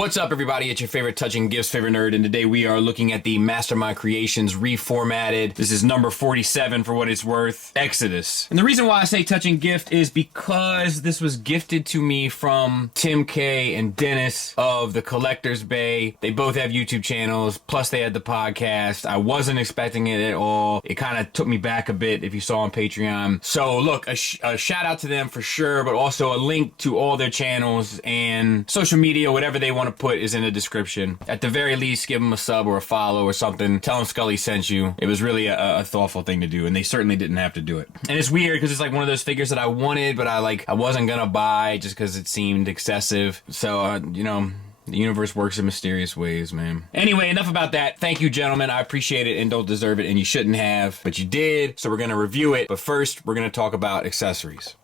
What's up, everybody? It's your favorite touching gifts, favorite nerd, and today we are looking at the Mastermind Creations Reformatted. This is number 47 for what it's worth, Exitus. And the reason why I say touching gift is because this was gifted to me from Tim K and Dennis of the Collector's Bay. They both have YouTube channels, plus they had the podcast. I wasn't expecting it at all. It kind of took me back a bit if you saw on Patreon. So look, a shout out to them for sure, but also a link to all their channels and social media, whatever they want to put is in the description. At the very least, give them a sub or a follow or something. Tell them Scully sent you. It was really a thoughtful thing to do, and they certainly didn't have to do it. And it's weird because it's like one of those figures that I wanted, but I wasn't gonna buy just because it seemed excessive. So, you know, the universe works in mysterious ways, man. Anyway, enough about that. Thank you, gentlemen. I appreciate it and don't deserve it, and you shouldn't have, but you did. So we're gonna review it, but first, we're gonna talk about accessories.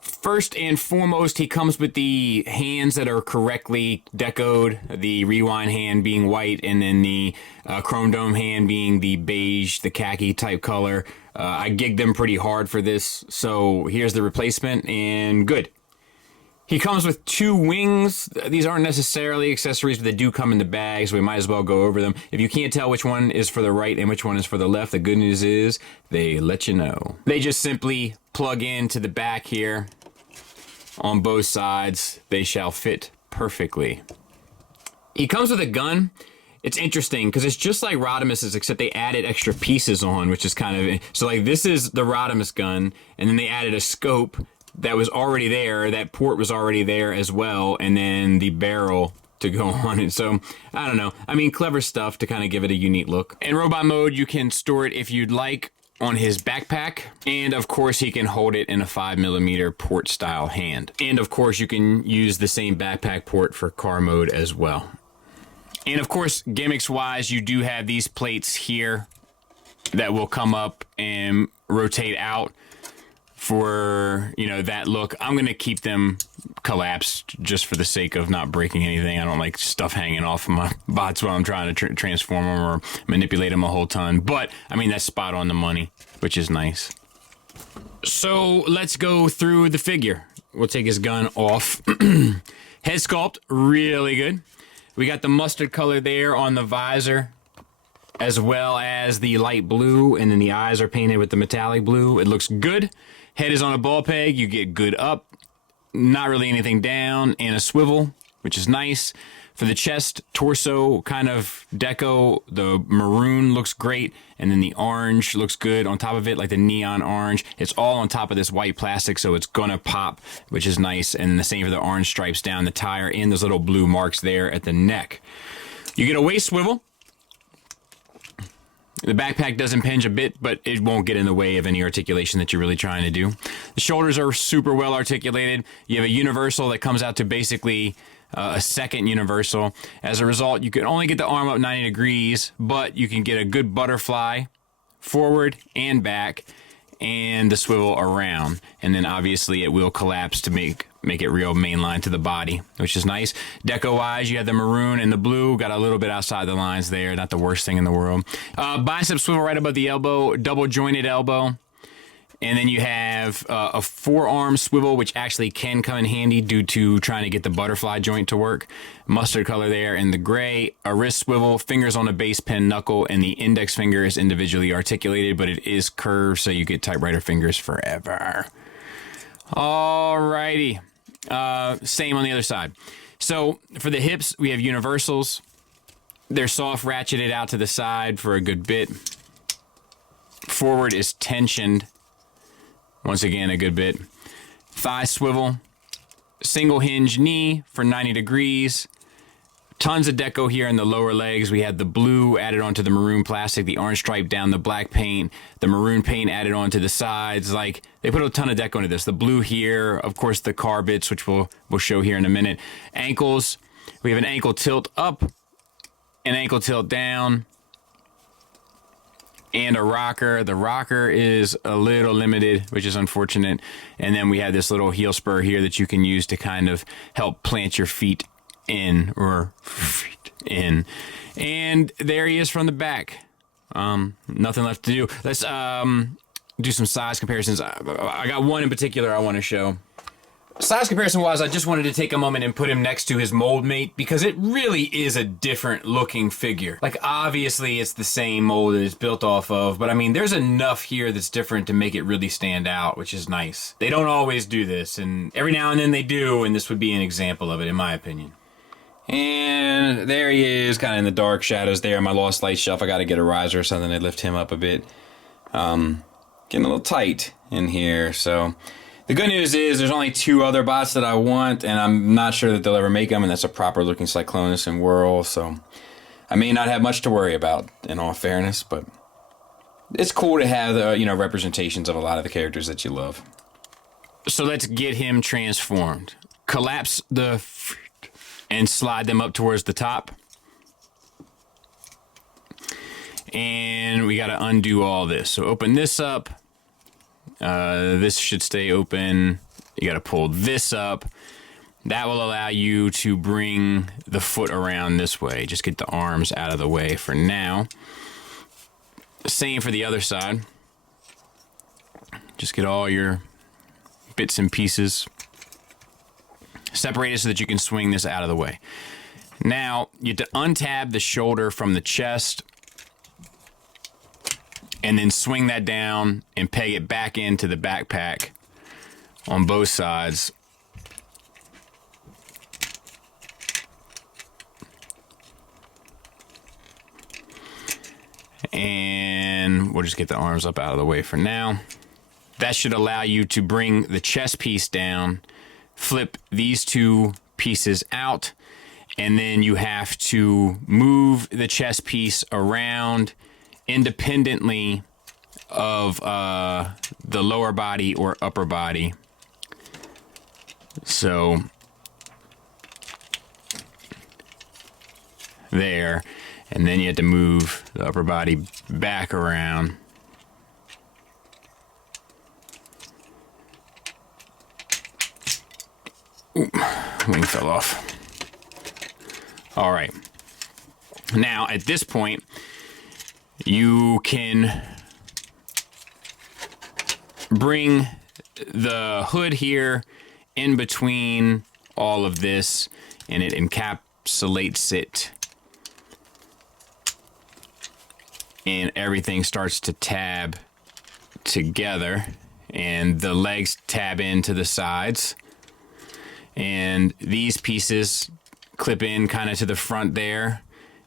First and foremost, he comes with the hands that are correctly decoed, the rewind hand being white, and then the chrome dome hand being the beige, the khaki type color. I gigged them pretty hard for this, so here's the replacement, and good. He comes with two wings. These aren't necessarily accessories, but they do come in the bag, so we might as well go over them. If you can't tell which one is for the right and which one is for the left, the good news is they let you know. They just simply plug into the back here. On both sides, they shall fit perfectly. He comes with a gun. It's interesting because it's just like Rodimus's, except they added extra pieces on, which is kind of... So like this is the Rodimus gun, and then they added a scope that was already there. That port was already there as well, and then the barrel to go on it. So, I don't know. I mean, clever stuff to kind of give it a unique look. In robot mode, you can store it if you'd like on his backpack, and of course he can hold it in a 5mm port style hand, and of course you can use the same backpack port for car mode as well. And of course, gimmicks wise, you do have these plates here that will come up and rotate out for, you know, that look. I'm gonna keep them collapsed just for the sake of not breaking anything. I don't like stuff hanging off of my bots while I'm trying to transform them or manipulate them a whole ton. But, I mean, that's spot on the money, which is nice. So, let's go through the figure. We'll take his gun off. Head sculpt, really good. We got the mustard color there on the visor, as well as the light blue, and then the eyes are painted with the metallic blue. It looks good. Head is on a ball peg. You get good up. Not really anything down, and a swivel, which is nice. For the chest, torso kind of deco, the maroon looks great, and then the orange looks good on top of it, like the neon orange. It's all on top of this white plastic, so it's gonna pop, which is nice, and the same for the orange stripes down the tire and those little blue marks there at the neck. You get a waist swivel. The backpack does impinge a bit, but it won't get in the way of any articulation that you're really trying to do. The shoulders are super well articulated. You have a universal that comes out to basically a second universal. As a result, you can only get the arm up 90 degrees, but you can get a good butterfly forward and back, and the swivel around. And then obviously it will collapse to make it real mainline to the body, which is nice. Deco-wise, you have the maroon and the blue. Got a little bit outside the lines there. Not the worst thing in the world. Bicep swivel right above the elbow. Double jointed elbow. And then you have a forearm swivel, which actually can come in handy due to trying to get the butterfly joint to work. Mustard color there in the gray. A wrist swivel, fingers on a base pen knuckle, and the index finger is individually articulated, but it is curved, so you get typewriter fingers forever. Alrighty. Same on the other side. So for the hips, we have universals. They're soft ratcheted out to the side for a good bit. Forward is tensioned. Once again, a good bit. Thigh swivel. Single hinge knee for 90 degrees. Tons of deco here in the lower legs. We had the blue added onto the maroon plastic, the orange stripe down the black paint, the maroon paint added onto the sides. Like, they put a ton of deco into this. The blue here, of course, the car bits, which we'll show here in a minute. Ankles, we have an ankle tilt up, an ankle tilt down, and a rocker. The rocker is a little limited, which is unfortunate. And then we have this little heel spur here that you can use to kind of help plant your feet in, or feet in. And there he is from the back. Nothing left to do. Let's do some size comparisons. I got one in particular I want to show. Size comparison wise, I just wanted to take a moment and put him next to his mold mate because it really is a different looking figure. Like, obviously it's the same mold that it's built off of, but I mean, there's enough here that's different to make it really stand out, which is nice. They don't always do this, and every now and then they do, and this would be an example of it, in my opinion. And there he is, kind of in the dark shadows there on my Lost Light shelf. I got to get a riser or something to lift him up a bit. Getting a little tight in here, so... The good news is there's only 2 other bots that I want, and I'm not sure that they'll ever make them, and that's a proper looking Cyclonus and Whirl, so I may not have much to worry about, in all fairness, but it's cool to have, you know, representations of a lot of the characters that you love. So let's get him transformed. Collapse the and slide them up towards the top. And we got to undo all this. So open this up. This should stay open. You got to pull this up. That will allow you to bring the foot around this way. Just get the arms out of the way for now. Same for the other side. Just get all your bits and pieces separated so that you can swing this out of the way. Now, you have to untab the shoulder from the chest and then swing that down and peg it back into the backpack on both sides. And we'll just get the arms up out of the way for now. That should allow you to bring the chest piece down, flip these 2 pieces out, and then you have to move the chest piece around independently of the lower body or upper body. So there, and then you have to move the upper body back around. Ooh, wing fell off. All right. Now, at this point, you can bring the hood here in between all of this, and it encapsulates it. And everything starts to tab together, and the legs tab into the sides. And these pieces clip in kind of to the front there,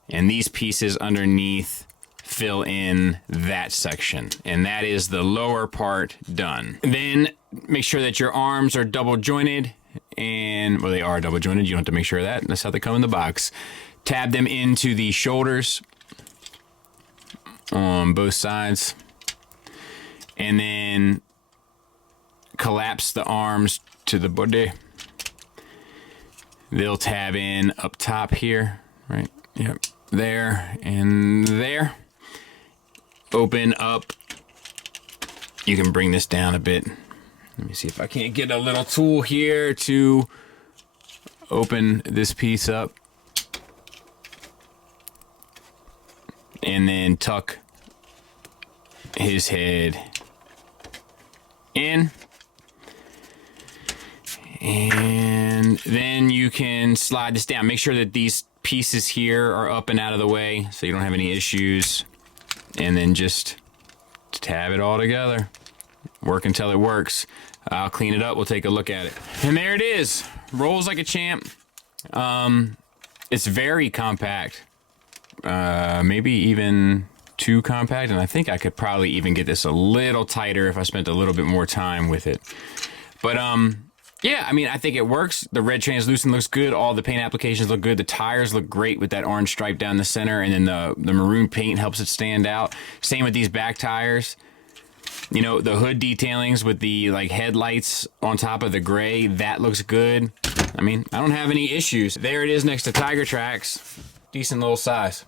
and these pieces underneath fill in that section, and that is the lower part done. Then make sure that your arms are double jointed, and well, they are double jointed. You don't have to make sure of that. That's how they come in the box. Tab them into the shoulders on both sides, and then collapse the arms to the body. They'll tab in up top here, right? Yep, there and there. Open up. You can bring this down a bit. Let me see if I can't get a little tool here to open this piece up. And then tuck his head in. And then you can slide this down. Make sure that these pieces here are up and out of the way so you don't have any issues. And then just tab it all together. Work until it works. I'll clean it up. We'll take a look at it. And there it is. Rolls like a champ. It's very compact. Maybe even too compact. And I think I could probably even get this a little tighter if I spent a little bit more time with it. But yeah, I mean, I think it works. The red translucent looks good. All the paint applications look good. The tires look great with that orange stripe down the center, and then the maroon paint helps it stand out. Same with these back tires. You know, the hood detailings with the like headlights on top of the gray, that looks good. I mean, I don't have any issues. There it is next to Tiger Tracks. Decent little size.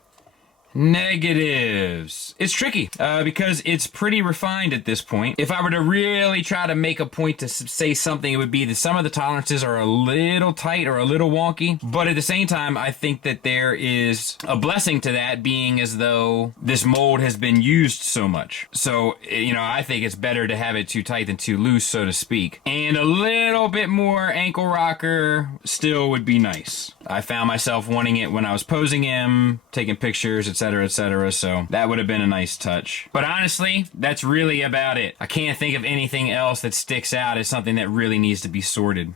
Negatives. It's tricky because it's pretty refined at this point. If I were to really try to make a point to say something, it would be that some of the tolerances are a little tight or a little wonky, but at the same time, I think that there is a blessing to that, being as though this mold has been used so much. So, you know, I think it's better to have it too tight than too loose, so to speak. And a little bit more ankle rocker still would be nice. I found myself wanting it when I was posing him, taking pictures, etc., etc., so that would have been a nice touch. But honestly, that's really about it. I can't think of anything else that sticks out as something that really needs to be sorted.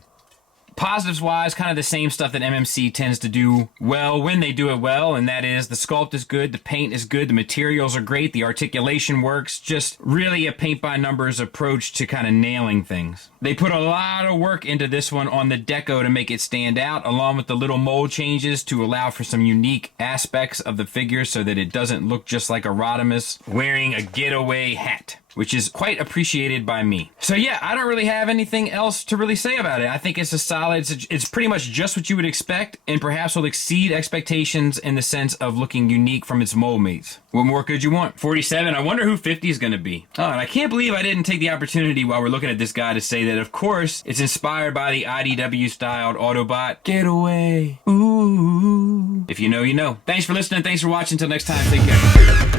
Positives wise, kind of the same stuff that MMC tends to do well when they do it well, and that is the sculpt is good, the paint is good, the materials are great, the articulation works, just really a paint by numbers approach to kind of nailing things. They put a lot of work into this one on the deco to make it stand out, along with the little mold changes to allow for some unique aspects of the figure so that it doesn't look just like a Rodimus wearing a Getaway hat, which is quite appreciated by me. So yeah, I don't really have anything else to really say about it. I think it's a solid, it's pretty much just what you would expect, and perhaps will exceed expectations in the sense of looking unique from its mold mates. What more could you want? 47, I wonder who 50 is gonna be. Oh, and I can't believe I didn't take the opportunity while we're looking at this guy to say that, of course, it's inspired by the IDW-styled Autobot Getaway. Ooh. If you know, you know. Thanks for listening, thanks for watching, until next time, take care.